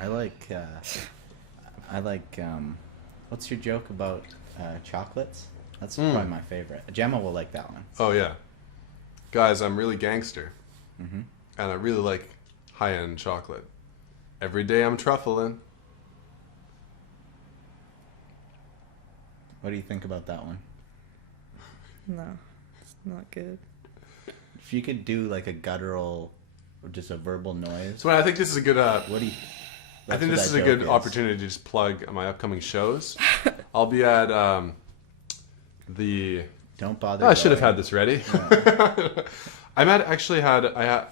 I like. What's your joke about chocolates? That's probably my favorite. Gemma will like that one. Oh yeah, guys, I'm really gangster, Mm-hmm. and I really like high-end chocolate. Every day I'm truffling. What do you think about that one? No, it's not good. If you could do like a guttural, or just a verbal noise. So I think this is a good. What do you? I think what this is that a good joke opportunity to just plug my upcoming shows. I'll be at the. Don't bother. Oh, I should have going. had this ready. Yeah.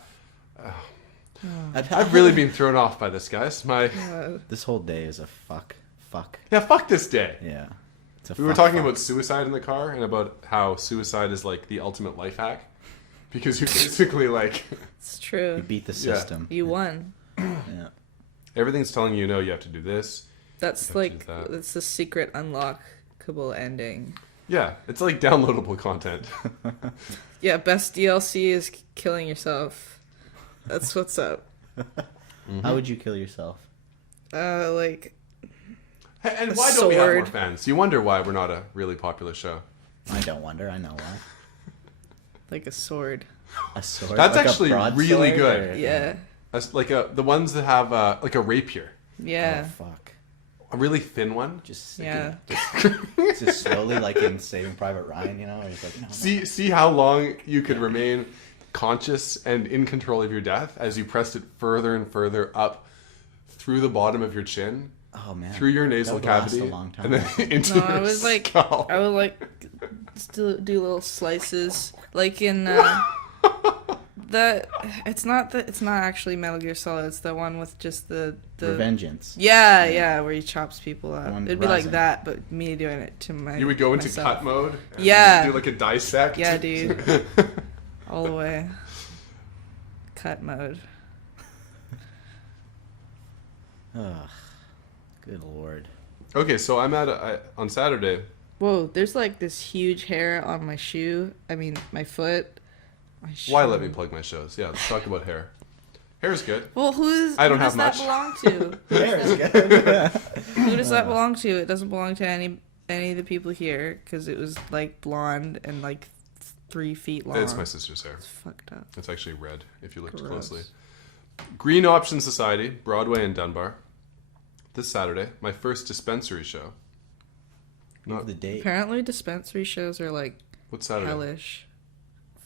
I've really been thrown off by this, guys. This whole day is a fuck. Yeah, fuck this day. Yeah. It's a We were fuck. talking about suicide in the car and about how suicide is like the ultimate life hack because you basically like It's true. You beat the system. You won. Yeah. everything's telling you no, you have to do this. That's You have to like do that. that's the secret unlockable ending. Yeah, it's like downloadable content. Yeah, best DLC is killing yourself. That's what's up. How would you kill yourself? Like And A why don't we have more sword. fans? You wonder why we're not a really popular show. I don't wonder. I know why. a sword. A sword. That's Like a actually broadsword really good. or- Yeah. That's like the ones that have like a rapier, Yeah. Oh, fuck. a really thin one. Just Yeah. just slowly, like in Saving Private Ryan, you know. Where he's like, no, no. See how long you could remain conscious and in control of your death as you pressed it further and further up through the bottom of your chin, Oh man. through your nasal That would last cavity, a long time. and then into No, your I was like, skull. I would like still do little slices, like in it's not actually Metal Gear Solid. It's the one with just the Revengeance. Yeah, where he chops people up. One It'd be like rising. that, but me doing it to my. You would go into myself. cut mode. And Yeah. Do like a dissect. Yeah, dude. All the way. Cut mode. Ugh. Good lord. Okay, so I'm on Saturday. Whoa, there's like this huge hair on my shoe. I mean, my foot. My Why shoe. let me plug my shows? Yeah, let's talk about hair. Hair is good. Well, I don't who have does much. that belong to? Hair is good. Who does that belong to? It doesn't belong to any of the people here because it was like blonde and like 3 feet long. It's my sister's hair. It's fucked up. It's actually red if you looked Gross. closely. Green Option Society, Broadway and Dunbar. This Saturday, my first dispensary show. Not the date. Apparently, dispensary shows are like What's Saturday? hellish.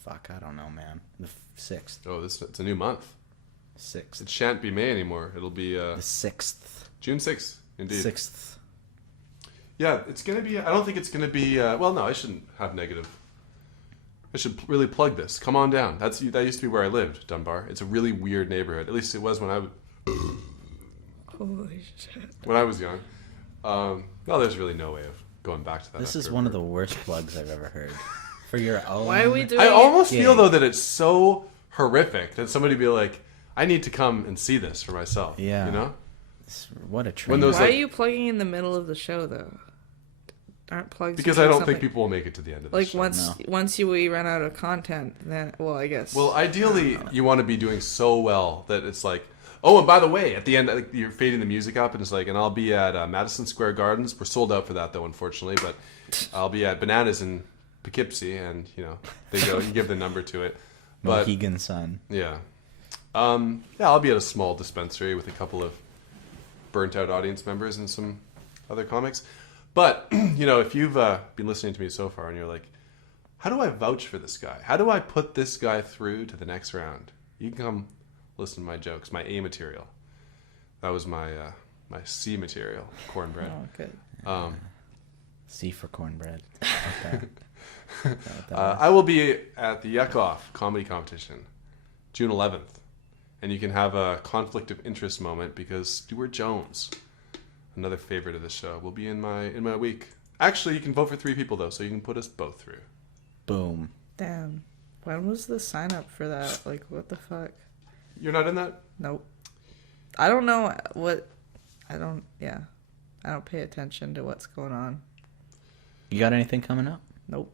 Fuck, I don't know, man. The 6th. Oh, it's a new month. 6th. It shan't be May anymore. It'll be The 6th. June 6th, indeed. 6th. Yeah, it's going to be... I don't think it's going to be... well, no, I shouldn't have negative... I should really plug this. Come on down. That used to be where I lived, Dunbar. It's a really weird neighborhood. At least it was when Holy shit. when I was young. No, there's really no way of going back to that. This is after one a of the worst plugs I've ever heard. For your own. Why are we doing I almost Yeah. feel though that it's so horrific that somebody be like, "I need to come and see this for myself." Yeah. you know. What a train. When those- Why like- are you plugging in the middle of the show though? Aren't plugs Because usually I don't something- think people will make it to the end of the like show. once we run out of content, then I guess. Well, ideally, you want to be doing so well that it's like, oh, and by the way, at the end, like, you're fading the music up, and it's like, and I'll be at Madison Square Gardens. We're sold out for that, though, unfortunately. But I'll be at Bananas in Poughkeepsie, and they go. You give the number to it. But Mohegan Sun. yeah, I'll be at a small dispensary with a couple of burnt-out audience members and some other comics. But if you've been listening to me so far, and you're like, how do I vouch for this guy? How do I put this guy through to the next round? You can come listen to my jokes, my A material. That was my C material, cornbread. Oh, good. C for cornbread. Okay. That was. I will be at the Yuck Off comedy competition, June 11th, and you can have a conflict of interest moment because Stuart Jones, another favorite of the show, will be in my week. Actually, you can vote for 3 people though, so you can put us both through. Boom. Damn. When was the sign up for that? Like, what the fuck? You're not in that? Nope. I don't know what. I don't pay attention to what's going on. You got anything coming up? Nope.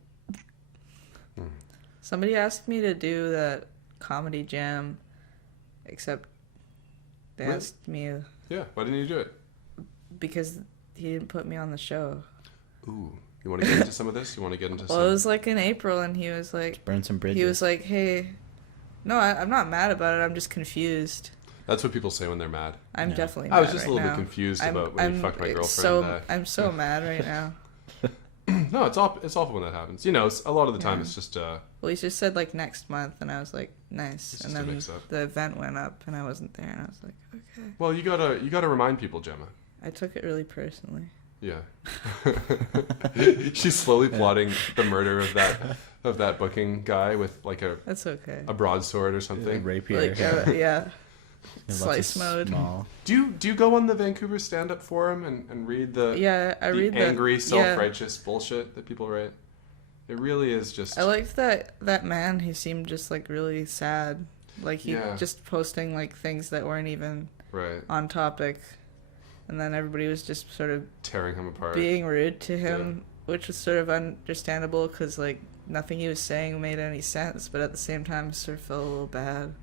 Somebody asked me to do that comedy jam, except They Really? asked me Yeah. Why didn't you do it? because he didn't put me on the show. Ooh. You want to get into some of this? You want to get into some? Well, it was like in April, and he was like, Burn some bridges. he was like, hey, no, I'm not mad about it. I'm just confused. That's what people say when they're mad. I'm Yeah. definitely mad I was just right a little now. bit confused about when you fucked my girlfriend. So, I'm so mad right now. No, it's awful when that happens. You know, a lot of the time Yeah. it's just Well, he just said like next month, and I was like, nice. It's And just a then mix-up. the event went up, and I wasn't there, and I was like, okay. well, you gotta remind people, Gemma. I took it really personally. Yeah. She's slowly plotting the murder of that booking guy with like That's okay. a broadsword or Yeah, something. rapier. Like, yeah. Lots of Slice mode. Small. Do you go on the Vancouver stand-up forum and read the Yeah, I read the angry, yeah. self-righteous bullshit that people write? It really is just. I liked that man. He seemed just like really sad. Like he Yeah. just posting like things that weren't even Right. on topic, and then everybody was just sort of Tearing him apart. being rude to him, which was sort of understandable because like nothing he was saying made any sense, but at the same time, sort of felt a little bad.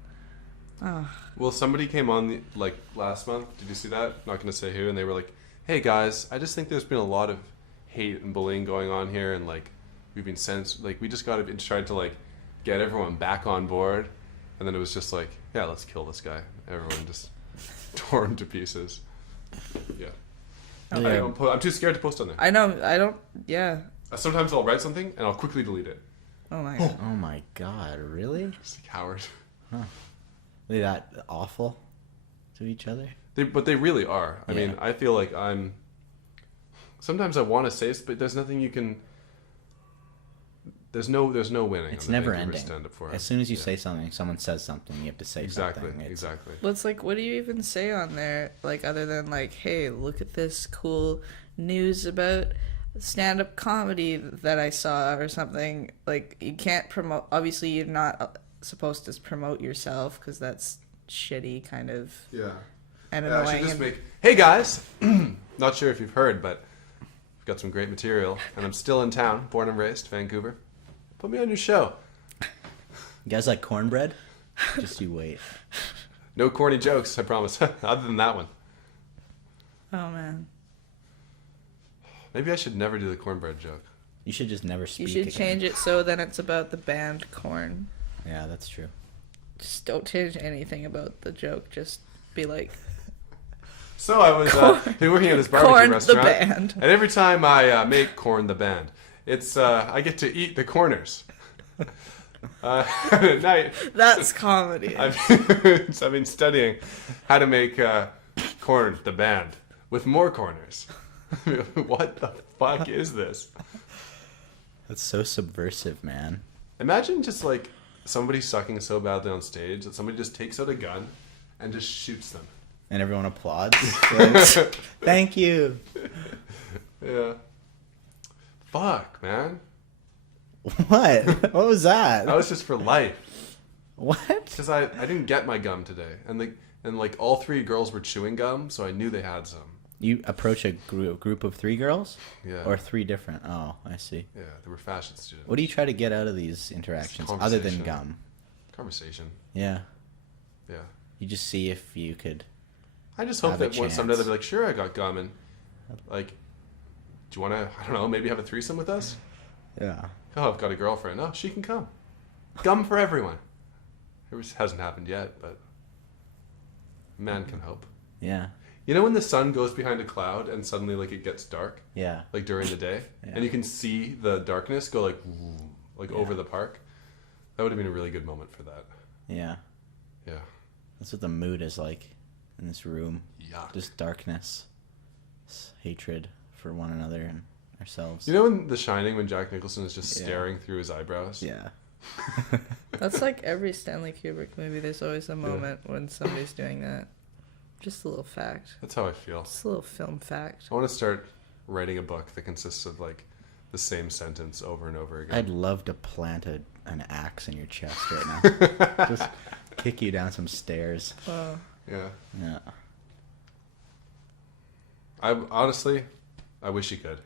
Oh, Well, somebody came on like last month. Did you see that? Not going to say who. And they were like, "Hey guys, I just think there's been a lot of hate and bullying going on here, and like we've been we just got to tried to like get everyone back on board." And then it was just like, "Yeah, let's kill this guy." Everyone just tore him to pieces. Yeah. Yeah. I'm too scared to post on there. I know. I don't. Yeah. Sometimes I'll write something and I'll quickly delete it. Oh my god. Oh my god, really? Just a coward. Are they that awful to each other? But they really are. I Yeah. mean, I feel like I'm. Sometimes I want to say, but there's nothing you can. There's no winning. It's on the never Vancouver ending. stand-up forum. As soon as you Yeah. say something, someone says something, you have to say Exactly. something. It's- Exactly. Well, it's like, what do you even say on there? Like, other than like, hey, look at this cool news about stand-up comedy that I saw or something. Like, you can't promote. Obviously, you're not supposed to promote yourself because that's shitty, kind of, Yeah. and Yeah, I annoying. should just and- make. Hey guys, not sure if you've heard, but I've got some great material, and I'm still in town, born and raised, Vancouver. Put me on your show. You guys like cornbread? Just you wait. No corny jokes, I promise. Other than that one. Oh man, Maybe I should never do the cornbread joke. You should just never you speak should again. change it so then it's about the band Korn. Yeah, that's true. Just don't change anything about the joke. Just be like, So I was been working at this barbecue Korn the restaurant, band. and every time I make corn the band, it's I get to eat the corners. At night, that's comedy. I've been studying how to make corn the band with more corners. What the fuck is this? That's so subversive, man. Imagine just like somebody sucking so badly on stage that somebody just takes out a gun and just shoots them. And everyone applauds. Thank you. Yeah. Fuck, man. What? What was that? That was just for life. What? Because I didn't get my gum today, and like all three girls were chewing gum, so I knew they had some. You approach a group of 3 girls? Yeah. Or 3 different? Oh, I see. Yeah, they were fashion students. What do you try to get out of these interactions other than Conversation. gum? Conversation. Yeah. Yeah. You just see if you could. I just hope Have a that someday they'll chance. be like, sure, I got gum, and like, do you want to, I don't know, maybe have a threesome with us? Yeah. Oh, I've got a girlfriend. Oh, she can come. Gum for everyone. It hasn't happened yet, but man can hope. Yeah. You know when the sun goes behind a cloud and suddenly like it gets dark, Yeah. like during the day, Yeah. and you can see the darkness go like Yeah. over the park? That would have been a really good moment for that. Yeah. Yeah. That's what the mood is like in this room. Yuck. Just darkness. Hatred for one another and ourselves. You know in The Shining when Jack Nicholson is just Yeah. staring through his eyebrows? Yeah. That's like every Stanley Kubrick movie. There's always a moment when somebody's doing that. Just a little fact. That's how I feel. Just a little film fact. I want to start writing a book that consists of like the same sentence over and over again. I'd love to plant an axe in your chest right now. Just kick you down some stairs. Oh, Yeah. Yeah. I honestly, I wish you could.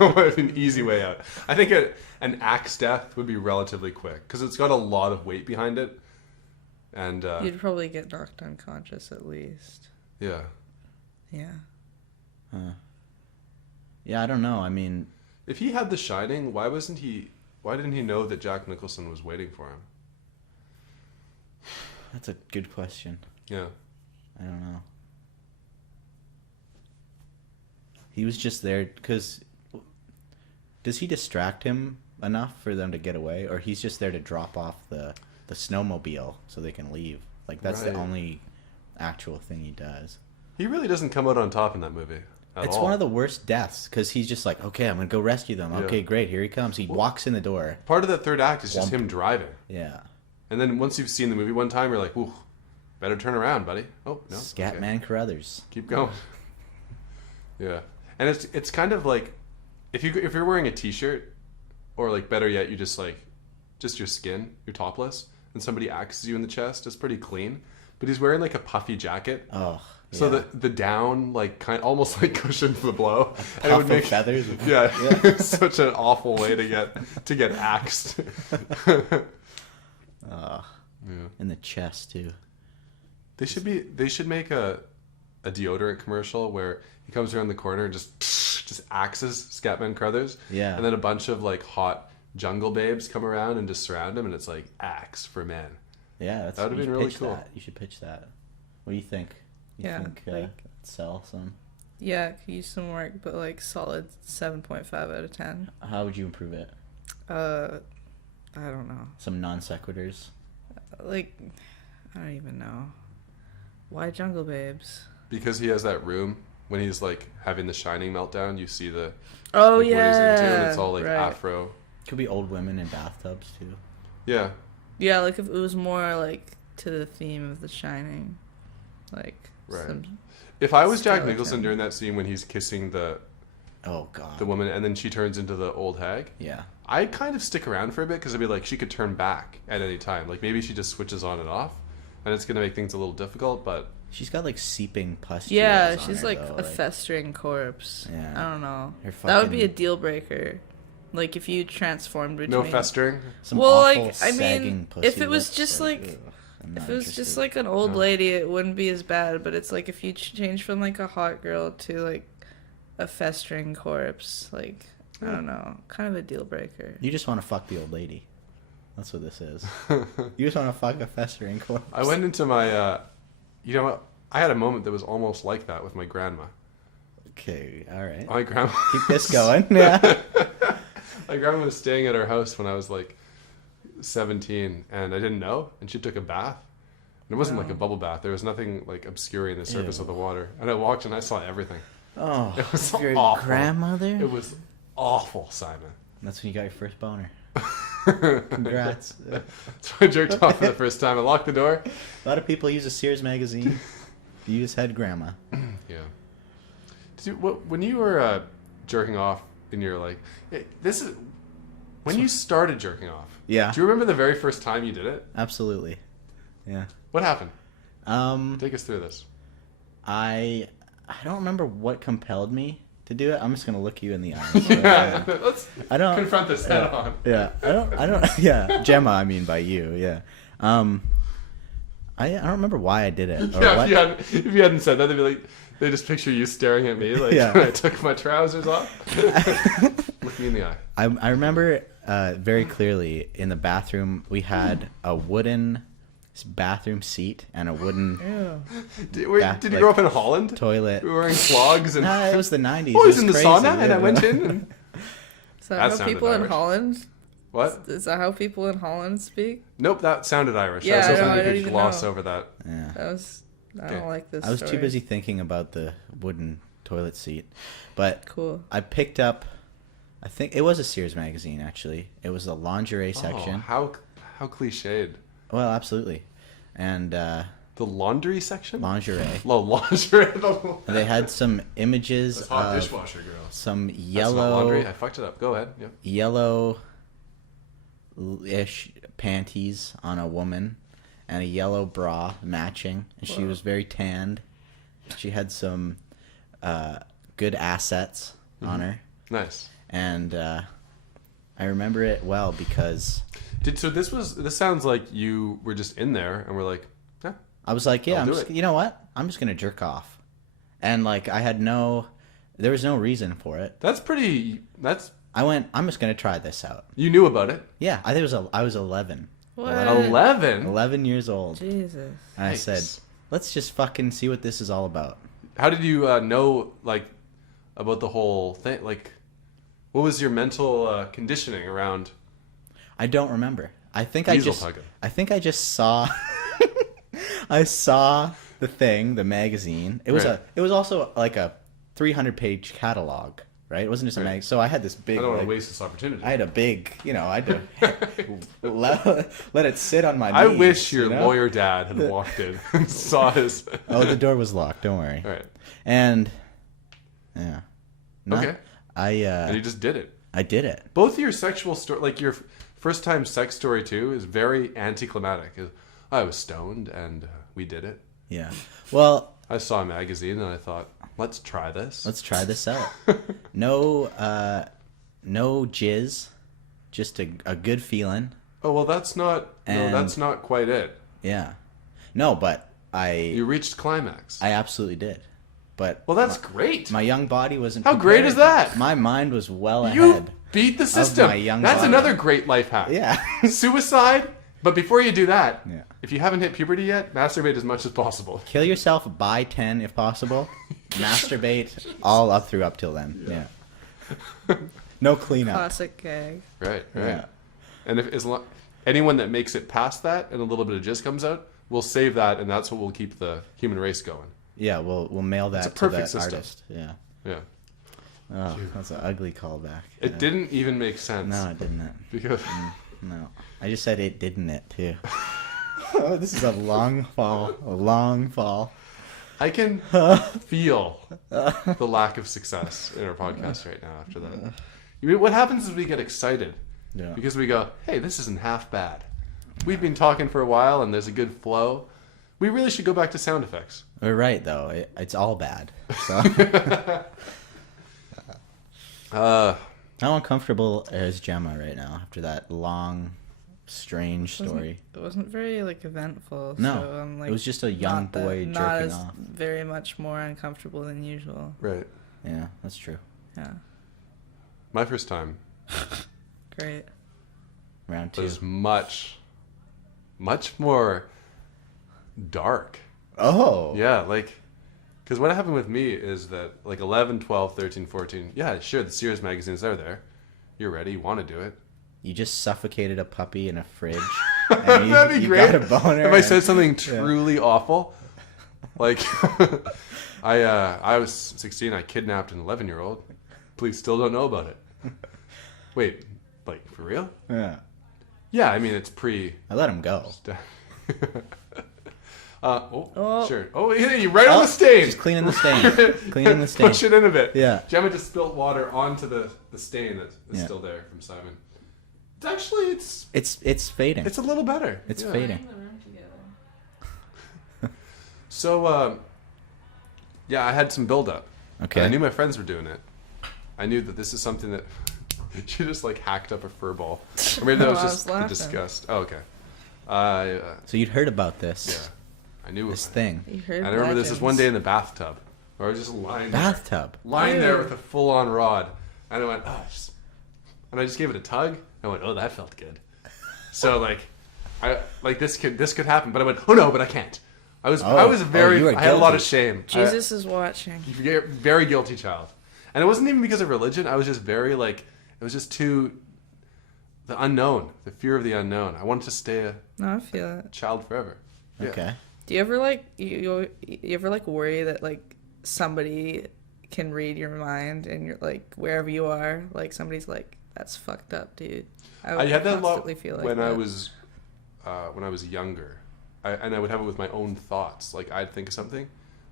What an easy way out. I think an axe death would be relatively quick because it's got a lot of weight behind it. And You'd probably get knocked unconscious at least. yeah. Yeah. Yeah, I don't know. I mean, If he had The Shining, why didn't he know that Jack Nicholson was waiting for him? that's a good question. Yeah. I don't know. He was just there because does he distract him enough for them to get away, or he's just there to drop off the snowmobile so they can leave? Like that's the Right. only actual thing he does. He really doesn't come out on top in that movie at It's all. one of the worst deaths because he's just like, okay, I'm gonna go rescue them. Yeah. Okay, great, here he comes. He walks in the door. Part of that third act is just Whomp. him driving. Yeah, And then once you've seen the movie one time, you're like, ooh, better turn around, buddy. Oh, no. Scatman Carruthers. Keep going. Yeah. And it's kind of like if you're wearing a t-shirt, or like better yet, you just your skin, you're topless, and somebody axes you in the chest, it's pretty clean. But he's wearing like a puffy jacket. Oh, So yeah. the down almost like cushioned the blow. And Puff of feathers. Yeah. It's such an awful way to get axed. Yeah. In the chest too. They should make a deodorant commercial where he comes around the corner and just axes Scatman Crothers. Yeah. And then a bunch of like hot jungle babes come around and just surround him, and it's like axe for men. Yeah, That would've you been should really pitch cool. That. You should pitch that. What do you think? You Yeah, think like- sell some? Yeah, could use some work, but like solid 7.5 out of 10. How would you improve it? I don't know. Some non sequiturs. Like, I don't even know. Why Jungle Babes? Because he has that room when he's like having the Shining meltdown. You see the Oh, like, yeah. what he's into, and it's all like right. afro. Could be old women in bathtubs too. Yeah. Yeah, like if it was more like to the theme of The Shining. Like, Right. some If I was Jack skeleton. Nicholson during that scene when he's kissing the Oh god. woman and then she turns into the old hag, Yeah. I'd kind of stick around for a bit because I'd be like, she could turn back at any time. Like maybe she just switches on and off, and it's gonna make things a little difficult. But She's got like seeping pustules. Yeah, on she's her, like though, a festering corpse. Yeah. I don't know. Her That would be a fucking- deal breaker. Like if you transformed between. no festering. Some Well, awful, like, I mean, sagging if pussy it was lips, just, like, ugh, I'm If not it was just interested. like an old No. lady, it wouldn't be as bad. But it's like if you change from like a hot girl to like a festering corpse, like I don't know, kind of a deal breaker. You just want to fuck the old lady. That's what this is. You just want to fuck a festering corpse. I went into my, you know what? I had a moment that was almost like that with my grandma. Okay, all right. My grandma. Keep this going. Yeah. My grandma was staying at our house when I was like 17, and I didn't know, and she took a bath. And it wasn't like a bubble bath. There was nothing like obscuring the surface Ew. of the water. And I walked and I saw everything. Oh, It was your awful. grandmother? It was awful, Simon. That's when you got your first boner. Congrats. So I jerked off for the first time. I locked the door. A lot of people use a Sears magazine. You just had grandma. Yeah. Did you, when you were jerking off and you're like, this is when you started jerking off. Yeah. Do you remember the very first time you did it? Absolutely. Yeah. What happened? Um, Take us through this. I don't remember what compelled me to do it. I'm just gonna look you in the eyes. Let's I don't confront this head on. Yeah, I don't. Yeah, Gemma. I mean, by you. Yeah. I don't remember why I did it. Or Yeah, what. if you hadn't said that, they'd be like, they just picture you staring at me like Yeah. when I took my trousers off. Look me in the eye. I remember very clearly in the bathroom we had a wooden bathroom seat and a wooden Did you Back, grow like, up in Holland? toilet. We were wearing clogs and. No, it was the 90s. Oh, I It was in the crazy, sauna and yeah. I went in. And... Is that, That how sounded people in Irish. Holland? What? Is that how people in Holland speak? Nope, that sounded Irish. Yeah, I was I know, hoping I you don't could even gloss know. over that. Yeah. I Okay. don't like this. I was too story. busy thinking about the wooden toilet seat, but Cool. I picked up. I think it was a Sears magazine. Actually, it was the lingerie section. Oh, how cliched. Well, absolutely, and The laundry section? lingerie. Low lingerie. And they had some images That's hot of dishwasher girl. some That's not yellow, laundry. I fucked it up. Go ahead. Yep. yellow-ish panties on a woman, and a yellow bra matching. And she was very tanned. She had some good assets on her. Nice. And I remember it well because This sounds like you were just in there and were like, yeah. I was like, yeah, I'll do it. you know what? I'm just gonna jerk off, and like there was no reason for it. I went, I'm just gonna try this out. You knew about it. Yeah, I think I was 11. What? 11? 11 years old. Jesus. And I Nice. said, let's just fucking see what this is all about. How did you know, like, about the whole thing? Like, what was your mental conditioning around? I don't remember. I think Diesel tugging? I think I just saw I saw the thing, the magazine. It was Right. it was also like a 300-page catalog, right? It wasn't just a Right. mag. So I had this big I don't want to like, waste this opportunity. I had a big, I had to let it sit on my knees. I wish your you know? lawyer dad had walked in and saw his. Oh, the door was locked. Don't worry. All right. And yeah. Okay. And you just did it. I did it. Both of your sexual story, like your first time sex story too, is very anticlimactic. I was stoned and we did it. Yeah. Well, I saw a magazine and I thought, let's try this. let's try this out. No jizz, just a good feeling. Oh well, that's not. And- No, that's not quite it. Yeah. No, but You reached climax. I absolutely did. But Well, that's great. my young body wasn't. How great prepared is for it. that? My mind was well You ahead. beat the system. my young That's body. another great life hack. Yeah. Suicide. But before you do that, Yeah. if you haven't hit puberty yet, masturbate as much as possible. Kill yourself by 10 if possible. Masturbate all up till then. Yeah. No cleanup. Classic gag. Right. Right. Yeah. And if anyone that makes it past that and a little bit of jizz comes out, we'll save that, and that's what will keep the human race going. Yeah, we'll mail that a to perfect the system. artist. Yeah. Yeah. Oh, that's an ugly callback. It Yeah. didn't even make sense. No, it didn't. Because No. I just said it didn't it too. Oh, this is a long fall. A long fall. I can feel the lack of success in our podcast right now after that. What happens is we get excited Yeah. because we go, hey, this isn't half bad. We've been talking for a while and there's a good flow. We really should go back to sound effects. We're right though. It's all bad. So how uncomfortable is Gemma right now after that long, strange story? It wasn't very like eventful. No, so I'm, like, it was just a young boy not jerking as off. very much more uncomfortable than usual. Right. Yeah, that's true. Yeah, My first time great. Round 2. was much more dark. Oh. Yeah, like, because what happened with me is that, like, 11, 12, 13, 14, yeah, sure, the Sears magazines are there. You're ready, you want to do it. You just suffocated a puppy in a fridge. And That'd be you great. got a boner. If I and- said something truly awful, like, I was 16, I kidnapped an 11-year-old. Police still don't know about it. Wait, like, for real? Yeah. Yeah, I mean, it's pre... I let him go. Sure. Oh, yeah, you right on the stain. Just cleaning the stain. Cleaning the stain. Push it in a bit. Yeah. Gemma just spilled water onto the stain that is Yeah. still there from Simon. It's actually, It's fading. it's a little better. It's Yeah. fading. So, yeah, I had some build-up. Okay. And I knew my friends were doing it. I knew that this is something that... She just, like, hacked up a fur ball. Or maybe that No, was I just was the laughing. disgust. Oh, okay. So you'd heard about Yeah. this. I knew This it. thing. You heard I remember this was legends. one day in the bathtub. Where I was just lying there. Bathtub. Lying there Ew. with a full-on rod. And I went, oh, and I just gave it a tug. I went, oh, that felt good. So, like, this could happen. But I went, oh, no, but I can't. I was you were I had a lot guilty. of shame. Jesus is watching. Very guilty child. And it wasn't even because of religion. I was just very, like, it was just too, the unknown, the fear of the unknown. I wanted to stay a No, I feel it. child forever. Yeah. Okay. Do you ever like you ever like worry that like somebody can read your mind and you're like wherever you are, like somebody's like that's fucked up, dude. I had that a lot constantly feel like when I that. was younger. And I would have it with my own thoughts. Like, I'd think of something.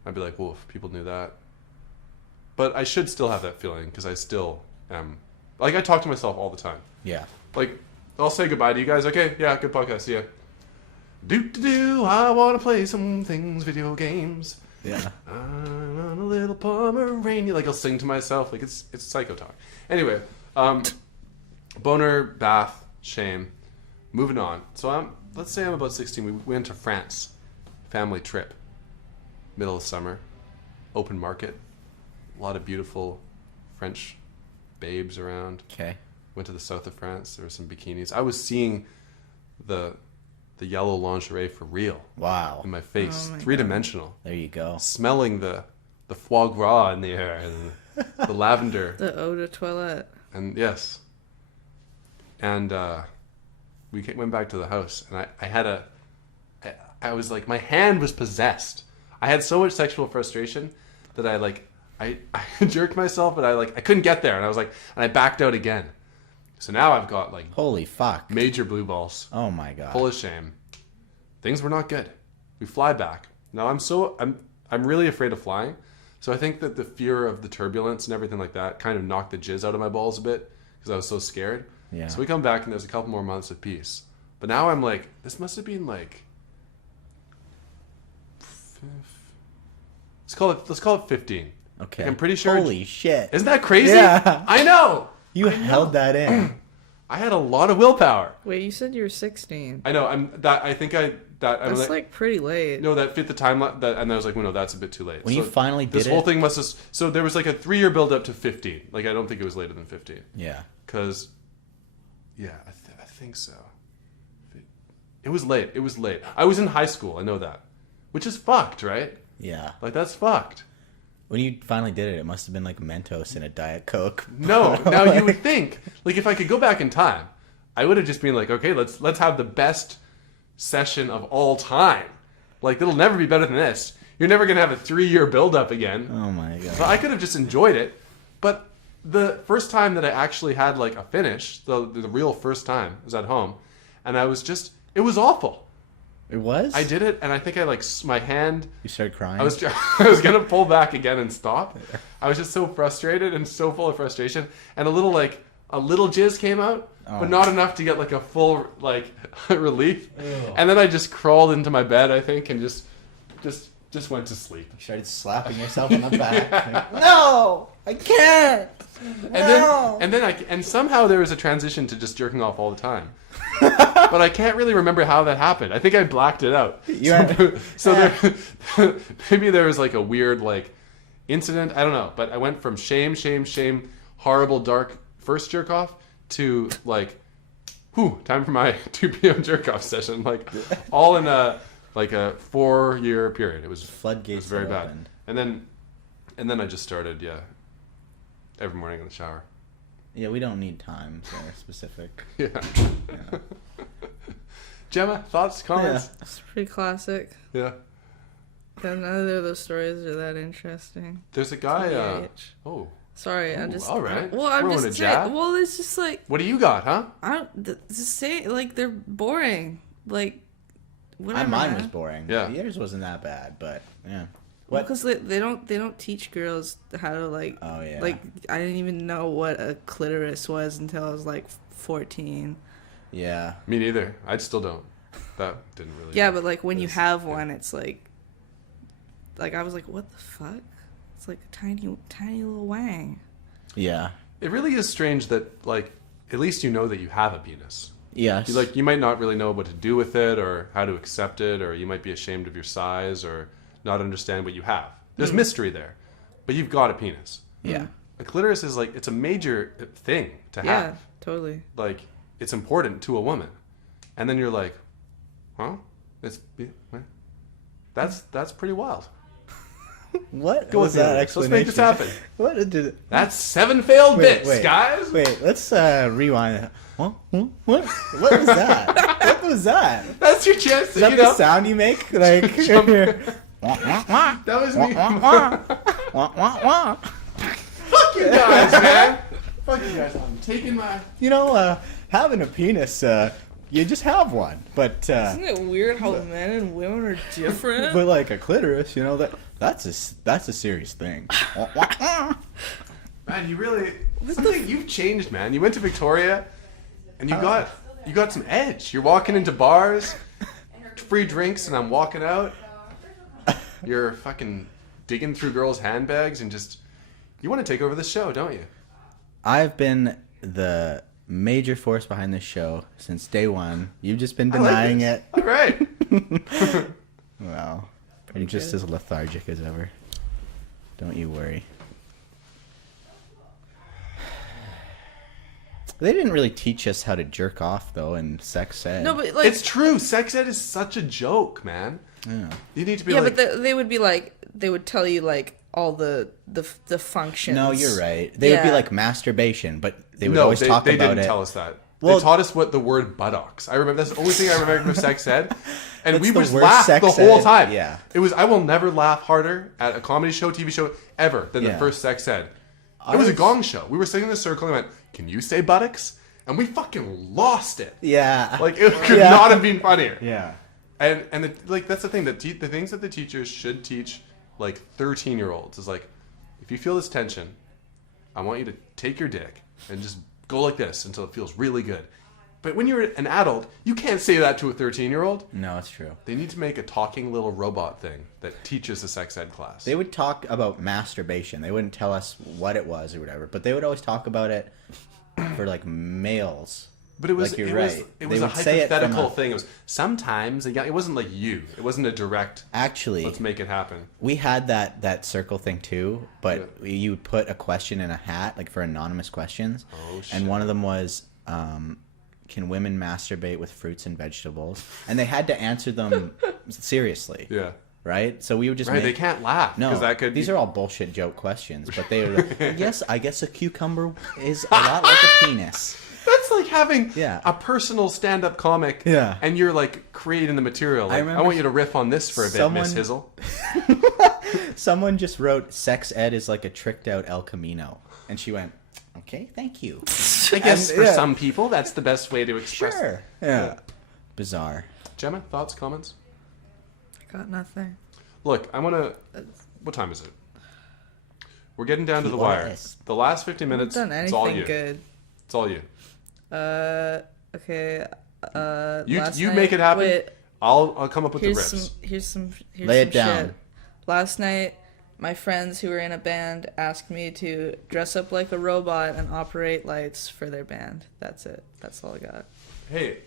I'd be like, well, if people knew that. But I should still have that feeling because I still am. Like, I talk to myself all the time. Yeah. Like, I'll say goodbye to you guys. Okay, yeah, good podcast. See ya. Do, I want to play some things, video games. Yeah. I'm on a little Pomeranian. Like, I'll sing to myself. Like, it's psycho talk. Anyway, boner, bath, shame. Moving on. So let's say I'm about 16. We went to France. Family trip. Middle of summer. Open market. A lot of beautiful French babes around. Okay. Went to the south of France. There were some bikinis. I was seeing the yellow lingerie for real Wow. in my face. Oh my Three-dimensional. There you go. Smelling the foie gras in the air and the lavender. The eau de toilette. And yes. And went back to the house, and I was like, my hand was possessed. I had so much sexual frustration that I jerked myself, but I couldn't get there, and and I backed out again. So now I've got like Holy fuck. major blue balls, Oh my god. full of shame. Things were not good. We fly back. Now I'm really afraid of flying, so I think that the fear of the turbulence and everything like that kind of knocked the jizz out of my balls a bit because I was so scared. Yeah. So we come back and there's a couple more months of peace. But now I'm like, this must have been like, let's call it 15. Okay. Like, I'm pretty sure. Holy shit. Isn't that crazy? Yeah. I know. You held that in. I had a lot of willpower. Wait, you said you were 16. I know. That's like pretty late. No, that fit the timeline. And I was like, well, no, that's a bit too late. When you finally did this whole it- thing must have. So there was like a 3-year build up to 15. Like I don't think it was later than 15. Yeah. Because, yeah, I think so. It was late. It was late. I was in high school. I know that, which is fucked, right? Yeah. Like that's fucked. When you finally did it, it must have been like Mentos and a Diet Coke. No, now you would think, like, if I could go back in time, I would have just been like, okay, let's have the best session of all time. Like, it'll never be better than this. You're never gonna have a 3-year build-up again. Oh my god. So I could have just enjoyed it, but the first time that I actually had like a finish, the real first time, was at home, and it was awful. It was? I did it, and I think my hand. You started crying? I was gonna pull back again and stop. I was just so frustrated and so full of frustration, and a little jizz came out, but not enough to get like a full like relief. Ew. And then I just crawled into my bed, I think, and just went to sleep. You started slapping yourself on the back. Like, no! I can't! And somehow there was a transition to just jerking off all the time. But I can't really remember how that happened. I think I blacked it out. There, maybe there was like a weird like incident. I don't know. But I went from shame, horrible, dark first jerk off to like, time for my 2 p.m. jerk off session. Like all in a 4-year period. It was Floodgates very bad. opened. And then I just started, every morning in the shower. Yeah, we don't need time for specific. Yeah. Gemma, thoughts, comments? It's pretty classic. Yeah. Yeah, none of those stories are that interesting. There's a guy. TBH. Sorry, I'm Ooh, just. all right. Well, I'm Throwing just a jab? saying. Well, it's just like What do you got, huh? I don't. Just say like they're boring. Like whatever. Mine was man. boring. Yeah. Yours wasn't that bad, but yeah. Well, because they don't teach girls how to like. Oh yeah. Like I didn't even know what a clitoris was until I was like 14. Yeah. Me neither. I still don't. That didn't really. Yeah, but like when you It's- have yeah. one, it's like I was like, what the fuck? It's like a tiny little wang. Yeah. It really is strange that like at least you know that you have a penis. Yes. You might not really know what to do with it or how to accept it, or you might be ashamed of your size or not understand what you have. There's mystery there, but you've got a penis. Yeah. A clitoris is like it's a major thing to have. Yeah, totally. Like it's important to a woman, and then you're like, huh? That's pretty wild. What Go was with that me. explanation? Let's make this happen. What did it? That's 7 failed bits, guys. Wait, let's rewind. What? What was that? What was that? That's your chance. Is that the sound you make? Like That was me. Wah. Fuck you guys, man. Fuck you guys. I'm taking my. You know, having a penis, you just have one, but Isn't it weird how men and women are different? but like a clitoris, you know that's a serious thing. Man, you really you've changed, man. You went to Victoria, and you got some edge. You're walking into bars, free drinks, and I'm walking out. You're fucking digging through girls' handbags and just you want to take over the show, don't you? I've been the major force behind this show since day one. You've just been I like denying this. it. All right. Well, Pretty you're just good. as lethargic as ever. Don't you worry. They didn't really teach us how to jerk off, though, in sex ed. No, but like It's true. Sex ed is such a joke, man. Yeah. You need to be yeah, like, but they would be like they would tell you like all the functions. No, you're right. They would be Yeah. like masturbation, but they would no, always talk they about didn't it. tell us that. Well- They taught us what the word buttocks. I remember that's the only thing I remember from sex ed, and That's we the just worst laughed sex the whole ed. time. Yeah. It was. I will never laugh harder at a comedy show, TV show ever than the Yeah. first sex ed. It was a Ours- gong show. We were sitting in a circle and I went, "Can you say buttocks?" And we fucking lost it. Yeah. Like it could Yeah. not have been funnier. Yeah. And like that's the thing that the things that the teachers should teach like 13-year-olds is like, if you feel this tension, I want you to take your dick and just go like this until it feels really good. But when you're an adult, you can't say that to a 13-year-old. No, it's true. They need to make a talking little robot thing that teaches a sex ed class. They would talk about masturbation. They wouldn't tell us what it was or whatever, but they would always talk about it for like males. But it was Like, you're it right. was They a would say it from hypothetical a- thing. It was sometimes it wasn't like you. It wasn't a direct. Actually, Let's make it happen. we had that circle thing too, but you would put a question in a hat, like for anonymous questions. Oh, shit. And one of them was, can women masturbate with fruits and vegetables? And they had to answer them seriously, Yeah. right? So we would just Right. make, They can't laugh no, because that could. these are all bullshit joke questions, but they were like, yes, I guess a cucumber is a lot like a penis. That's like having Yeah. a personal stand-up comic, Yeah. and you're like creating the material. Like, I remember want you to riff on this for a bit, Miss someone- Hizzle. Someone just wrote, sex ed is like a tricked out El Camino. And she went, okay, thank you. I guess And, for yeah. some people, that's the best way to express. Sure. Yeah. Bizarre. Gemma, thoughts, comments? I got nothing. Look, I want to. What time is it? We're getting down to the POS. wire. The last 50 I minutes, haven't done it's all anything you. good. It's all you. Okay. You last you night- make it happen. Wait, I'll come up with the here's riffs. here's Lay some it down. shit. Last night, my friends who were in a band asked me to dress up like a robot and operate lights for their band. That's it. That's all I got. Hey,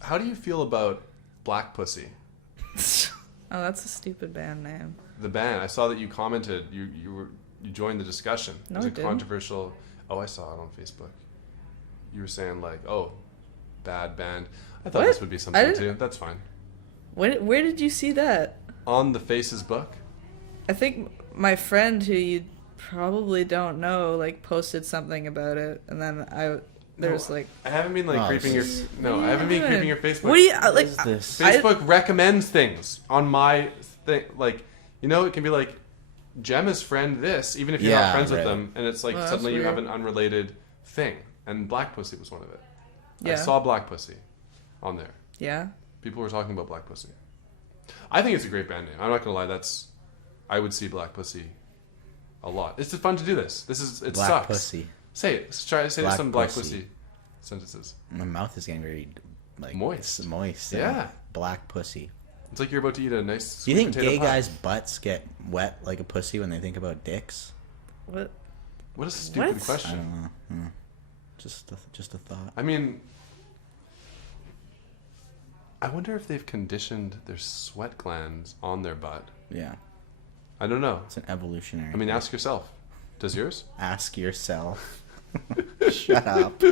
how do you feel about Black Pussy? Oh, that's a stupid band name. The band. I saw that you commented. You joined the discussion. No, it was I a didn't. controversial. Oh, I saw it on Facebook. You were saying like, "Oh, bad band." I thought What? this would be I something didn't- too. That's fine. Where did you see that? On the Faces book. I think my friend who you probably don't know like posted something about it, and then there was like, I haven't been like Oh, creeping your. this No, What I are haven't you been doing? creeping your Facebook. What do you What like? is this? Facebook recommends things on my thing. Like, you know, it can be like Gemma's friend this, even if you're not Yeah, friends with right. them, and it's like Well, that's suddenly you have weird. an unrelated thing. And Black Pussy was one of it. I Yeah. saw Black Pussy on there. Yeah. People were talking about Black Pussy. I think it's a great band name. I'm not gonna lie. I would see Black Pussy a lot. It's fun to do this. It Black sucks. pussy. Say it. Say Black some Black Pussy. Pussy sentences. My mouth is getting very like Moist. Moist. Yeah. Black pussy. It's like you're about to eat a nice. Do you sweet think potato gay pie. guys' butts get wet like a pussy when they think about dicks? What? What a stupid What? I question. don't know. Just a thought. I mean, I wonder if they've conditioned their sweat glands on their butt. Yeah. I don't know. It's an evolutionary. I mean, ask yourself. Does yours? Ask yourself. Shut up.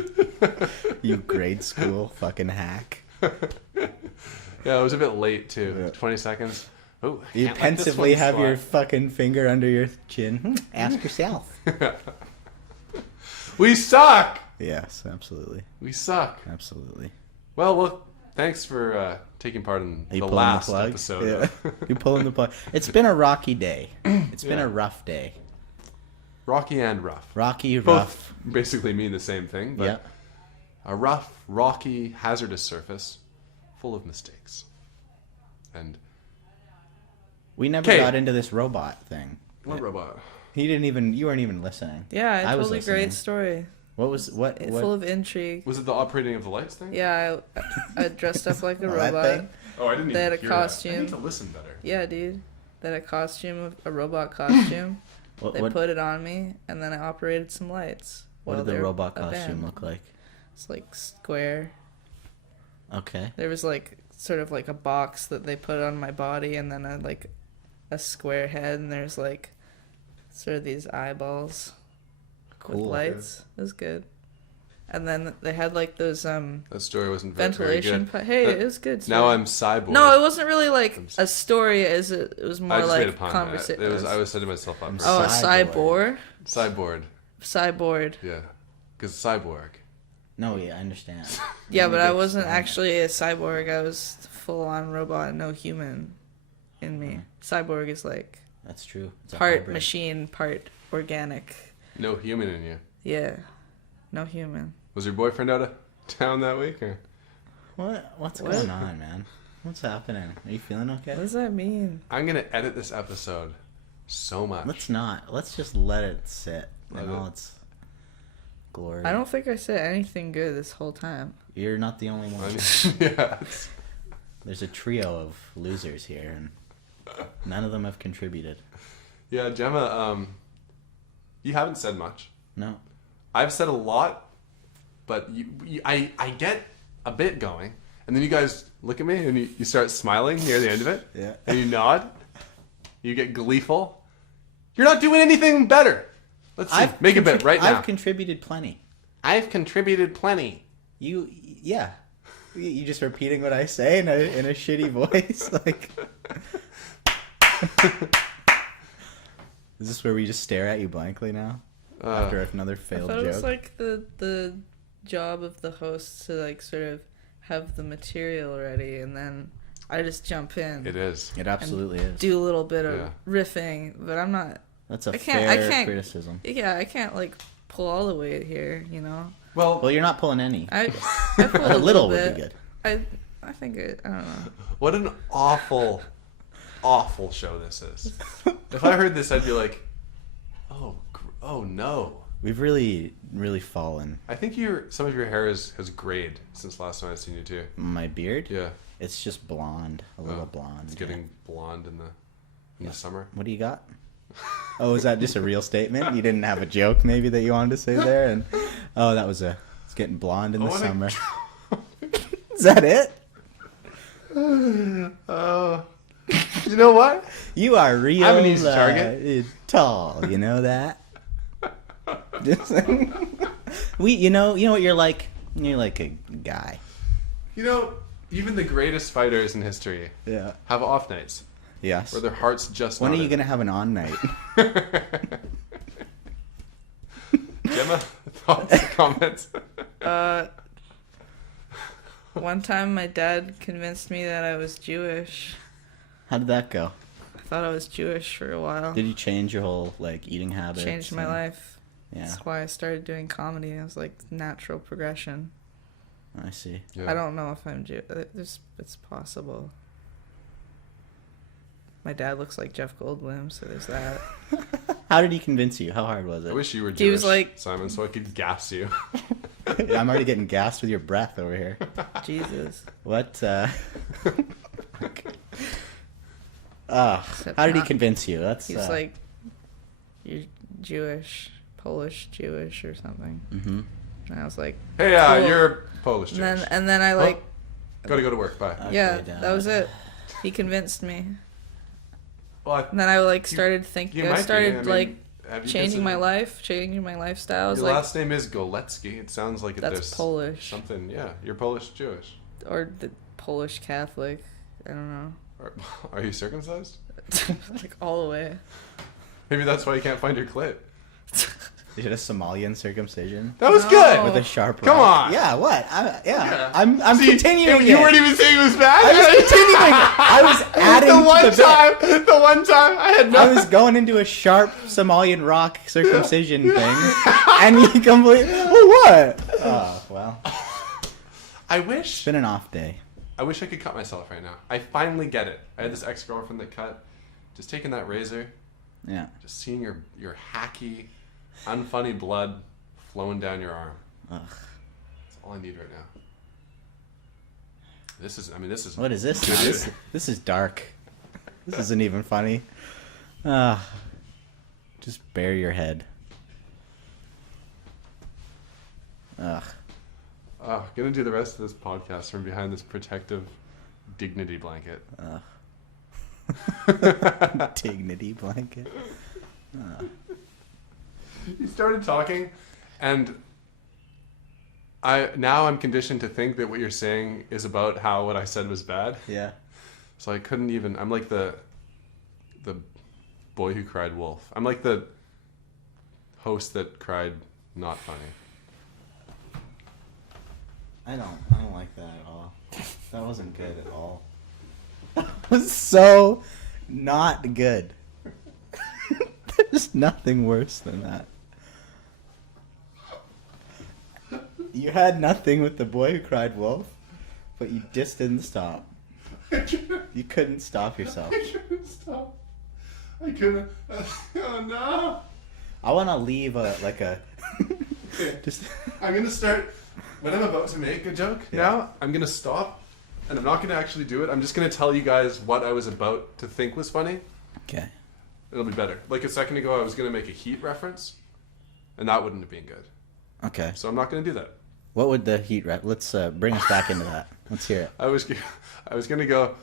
You grade school fucking hack. Yeah, it was a bit late too. Yeah. 20 seconds. Oh, You can't let this pensively one have your slide. fucking finger under your chin. Ask yourself. We suck. Yes, absolutely. We suck. Absolutely. Well, thanks for taking part in Are you the pulling last the plug? episode. Yeah. You pulling the plug. It's been a rocky day. It's been Yeah. a rough day. Rocky and rough. Rocky, Both rough. basically mean the same thing, but Yeah. a rough, rocky, hazardous surface full of mistakes. And We never 'Kay. got into this robot thing. what robot? You weren't even listening. Yeah, I was totally listening. great story. What was what? Full of intrigue. Was it the operating of the lights thing? Yeah, I dressed up like a Oh, that robot. thing? Oh, I didn't They even had a hear costume. That. I need to listen better. Yeah, dude. They had a costume, a robot costume. What, They what, put it on me, and then I operated some lights. what while did the they're robot a costume band. look like? It's like square. Okay. There was like sort of like a box that they put on my body, and then a square head, and there's like sort of these eyeballs with Cool. lights. It was good. And then they had like those That story wasn't very ventilation. good. Hey, That- it was good. Now story. I'm cyborg. No, it wasn't really like a story. As it was I more just made a like pun. conversation. I was setting myself up. I'm For Oh, a Cyborg. cyborg. cyborg. Cyborg. Yeah, because cyborg. No, yeah, I understand. Yeah, but I Maybe wasn't explain. actually a cyborg. I was full on robot, no human in me. Cyborg is like That's true. It's a part hybrid. machine, part organic. No human in you. Yeah, no human. Was your boyfriend out of town that week? Or? What's What? going on, man? What's happening? Are you feeling What okay? does that mean? I'm gonna edit this episode so much. Let's not. Let's just let it sit Let in it- all its glory. I don't think I said anything good this whole time. You're not the only I one. mean, yeah. it's- There's a trio of losers here, and none of them have contributed. Yeah, Gemma. You haven't said much. No. I've said a lot, but I get a bit going, and then you guys look at me and you start smiling near the end of it. Yeah. And you nod. You get gleeful. You're not doing anything better. Let's see. Make a bit right now. I've contributed plenty. I've contributed plenty. Yeah. You just repeating what I say in a shitty voice, like. Is this where we just stare at you blankly now after another I failed thought it was joke? like the job of the host to like sort of have the material ready, and then I just jump in. It is. It absolutely is. Do a little bit of Yeah. riffing, but I'm not. That's a I fair can't- criticism. Yeah, I can't like pull all the way here. You know, Well, Well, you're not pulling any. I pull A little would bit. be good. I think I don't know. what an awful, awful show this is. If I heard this, I'd be like, oh no. We've really, really fallen. I think some of your hair has grayed since last time I've seen you too. My beard? Yeah. It's just blonde. A little blonde. It's yeah. getting blonde in the summer. What do you got? Oh, is that just a real statement? You didn't have a joke maybe that you wanted to say there? And oh, that was it's getting blonde in the Oh, and summer. Is that it? You know what? You are real I'm an easy target. tall, you know that? Just, you know what you're like? You're like a guy. You know, even the greatest fighters in history Yeah. have off nights Yes. where their hearts just. When are not you in. going to have an on night? Gemma, thoughts, comments? One time, my dad convinced me that I was Jewish. How did that go? I thought I was Jewish for a while. Did you change your whole like eating habits? Changed my and- life. Yeah, That's why I started doing comedy. It was like natural progression. I see. Yeah. I don't know if I'm Jewish. It's possible. My dad looks like Jeff Goldblum, so there's that. How did he convince you? How hard was I it? wish you were Jewish, He was like- Simon, so I could gas you. I'm already getting gassed with your breath over here. Jesus. What? How did he convince you? That's He's like, you're Jewish, Polish Jewish or something. hmm And I was like, Hey, Cool. you're Polish and Jewish. then I like, Gotta go to work. Bye. yeah, Dad. that was it. He convinced me. Well, And then I like started thinking. you I might be. started I mean, like have you changing my considered- life, changing my lifestyle. I was Your like, last name is Goletski. It sounds like that's there's Polish something. Yeah, you're Polish Jewish. or the Polish Catholic. I don't know. Are you circumcised? Like all the way. Maybe that's why you can't find your clit. Is it a Somalian circumcision That was No. good. with a sharp? Come rock? on. Yeah. What? Yeah. I'm See, continuing. You it. weren't even saying it was bad. I was continuing. it. I was adding the to one the bit. time. The one time I had no. I was going into a sharp Somalian rock circumcision thing, and you completely. Well, what? Oh well. I It's wish. been an off day. I wish I could cut myself right now. I finally get it. I had this ex-girlfriend that cut. Just taking that razor, Yeah. just seeing your hacky, unfunny blood flowing down your arm. Ugh. That's all I need right now. This is. What is this? This is dark. This isn't even funny. Just bare your head. Ugh. Gonna do the rest of this podcast from behind this protective dignity blanket. Dignity blanket. You started talking, and I'm conditioned to think that what you're saying is about how what I said was bad. Yeah. So I couldn't even. I'm like the boy who cried wolf. I'm like the host that cried not funny. I don't like that at all. That wasn't good at all. That was so not good. There's nothing worse than that. You had nothing with the boy who cried wolf, but you just didn't stop. You couldn't stop yourself. I couldn't stop. I couldn't. Oh no! I want to leave just. I'm gonna start when I'm about to make a joke. Yeah. Now I'm gonna stop, and I'm not gonna actually do it. I'm just gonna tell you guys what I was about to think was funny. Okay. It'll be better. Like a second ago, I was gonna make a Heat reference, and that wouldn't have been good. Okay. So I'm not gonna do that. What would the Heat Let's bring us back into that. Let's hear it. I was gonna go.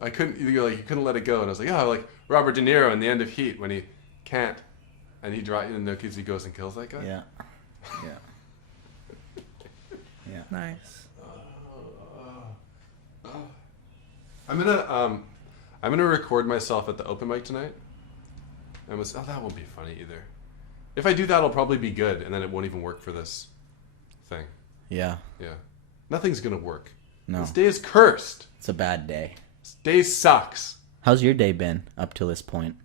I couldn't. You're like you couldn't let it go, and I was like, oh, like Robert De Niro in the end of Heat when he can't, and he because he goes and kills that guy. Yeah. Yeah. Yeah. Nice. I'm gonna record myself at the open mic tonight. That won't be funny either. If I do that, I'll probably be good, and then it won't even work for this thing. Yeah. Yeah, nothing's gonna work. No. This day is cursed. It's a bad day. This day sucks. How's your day been up till this point?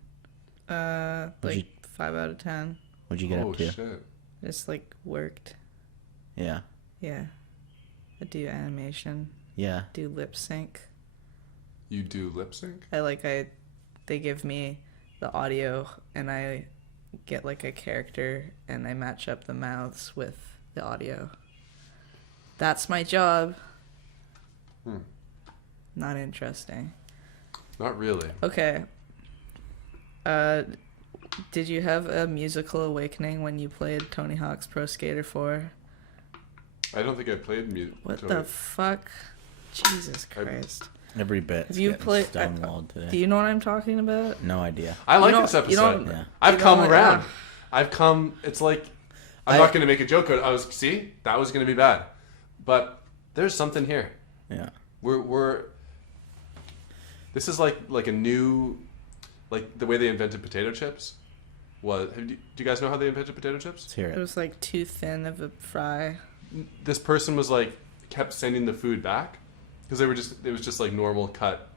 Like 5 out of 10. What'd you get up to? Shit. Just like worked. Yeah. Yeah. I do animation. Yeah. Do lip sync. You do lip sync? They give me the audio and I get like a character and I match up the mouths with the audio. That's my job. Not interesting. Not really. Okay. Did you have a musical awakening when you played Tony Hawk's Pro Skater 4? I don't think I played music. What the fuck? Jesus Christ. Every bit. Have you played stonewalled today? Do you know what I'm talking about? No idea. I like You know- this you episode. know- Yeah. I've you know come what, around. I've come. It's like I'm not going to make a joke. See, that was going to be bad, but there's something here. Yeah. We're. This is like a new, like the way they invented potato chips. Do you guys know how they invented potato chips? Let's hear It it. was like too thin of a fry. This person was like kept sending the food back because it was just like normal cut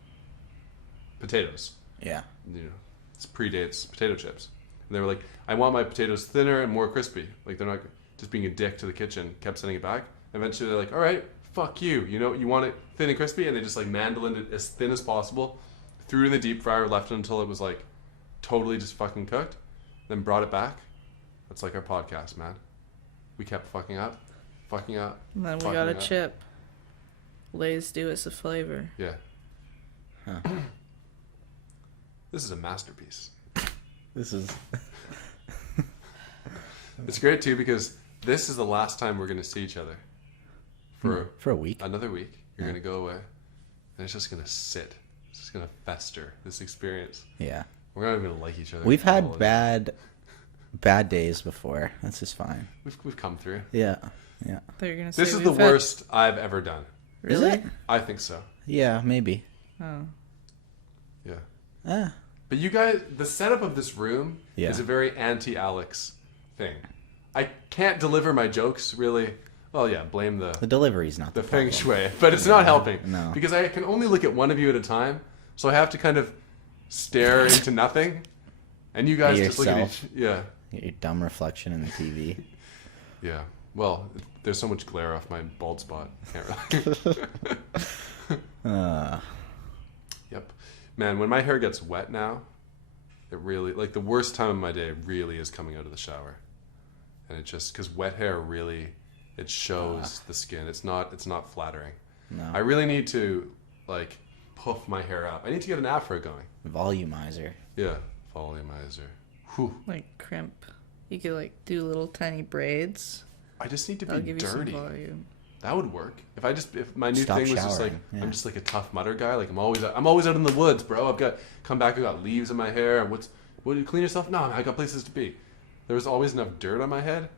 potatoes. Yeah. You know, this predates potato chips. And they were like, I want my potatoes thinner and more crispy. Like they're not just being a dick to the kitchen. Kept sending it back. Eventually they're like, all right, fuck you. You know, you want it thin and crispy, and they just like mandolined it as thin as possible, threw it in the deep fryer, left it until it was like totally just fucking cooked, then brought it back. That's like our podcast, man. We kept fucking up. And then we fucking got a up. chip. Lay's do us a flavor. Yeah. Huh. This is a masterpiece. This is. It's great too because this is the last time we're going to see each other for a week. Another week. You're Yeah. going to go away, and it's just going to sit. It's just going to fester. This experience. Yeah. We're not even going to like each other. We've at had all. bad days before. That's just fine. We've come through. Yeah. Yeah. Thought you were gonna say This is the we've had- worst I've ever done. Really? Is it? I think so. Yeah, maybe. Oh. Yeah. Ah. But you guys, the setup of this room Yeah. is a very anti-Alex thing. I can't deliver my jokes really. Well, yeah, blame the The delivery's not the the feng problem. shui, but it's not helping. No. Because I can only look at one of you at a time, so I have to kind of stare into nothing, and you guys At just look at yourself. each. Yeah, Your dumb reflection in the TV. yeah. Well, there's so much glare off my bald spot. Can't really. Yep, man. When my hair gets wet now, it really like the worst time of my day really is coming out of the shower, and it just because wet hair really it shows the skin. It's not flattering. No. I really need to like puff my hair up. I need to get an afro going. Volumizer. Yeah, volumizer. Whew. Like crimp. You could like do little tiny braids. I just need to That'll be give dirty. you some volume. That would work. If my new Stop thing was just like showering, yeah. I'm just like a Tough Mudder guy. Like I'm always out in the woods, bro. I've got leaves in my hair. What do you clean yourself? No, I got places to be. There was always enough dirt on my head.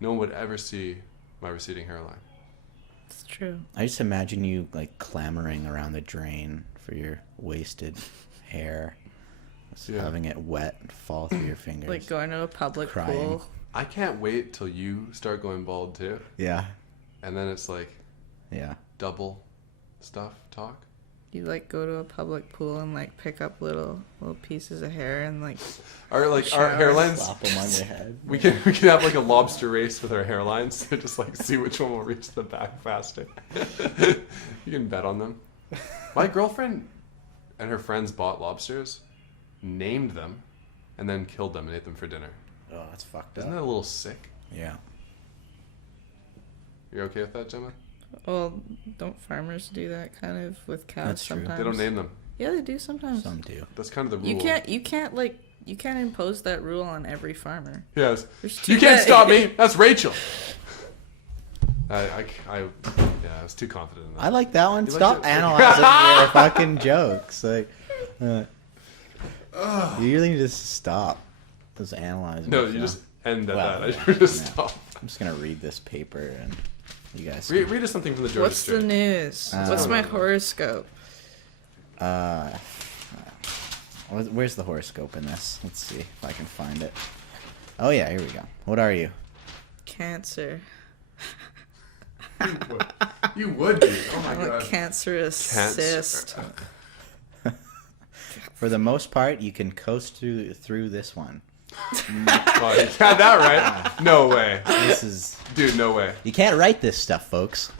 No one would ever see my receding hairline. It's true. I just imagine you like clamoring around the drain for your wasted hair, just Yeah. having it wet fall through your fingers. Like going to a public Crying. pool. I can't wait till you start going bald too, Yeah, and then it's like yeah. double stuff talk. You like go to a public pool and like pick up little pieces of hair and like Our Shower. hairlines. Slap them on your head. We can have like a lobster race with our hairlines to just like see which one will reach the back faster. You can bet on them. My girlfriend and her friends bought lobsters, named them, and then killed them and ate them for dinner. Oh, that's fucked Isn't up. that a little sick? Yeah. You're okay with that, Gemma? well, don't farmers do that kind of with cows That's true. sometimes? They don't name them. Yeah, they do sometimes. Some do. That's kind of the rule. You can't impose that rule on every farmer. Yes. There's too You can't many. stop me. That's Rachel. I was too confident in that. I like that one. You like Stop it? analyzing your fucking jokes. Like, you really need to stop those analyzing. No, stuff. you just end at Well, that. I yeah, should just yeah. stop. I'm just gonna read this paper and you guys. Read us something from the Georgia What's Street. the news? What's my horoscope? Where's the horoscope in this? Let's see if I can find it. Oh yeah, here we go. What are you? Cancer. You would be. Oh my I'm a god. cancerous Cancer. cyst. For the most part, you can coast through this one. Oh, you had that right? No way. This is Dude, no way. you can't write this stuff, folks.